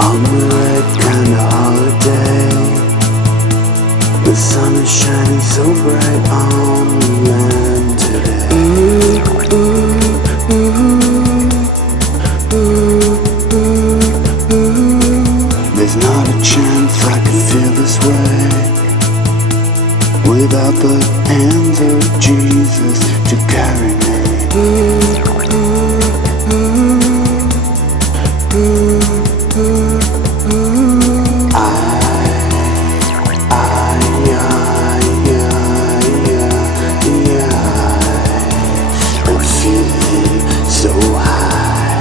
On the red kind of holiday, the sun is shining so bright on the land today. Ooh, ooh, ooh, ooh, ooh, ooh. There's not a chance I could feel this way without the hands of Jesus to carry me. Ooh, ooh, ooh, ooh, ooh. I'm feeling so high.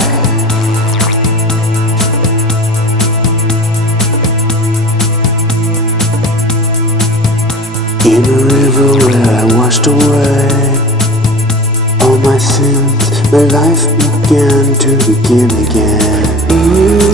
In a river where I washed away all my sins, my life began to begin again. Ooh.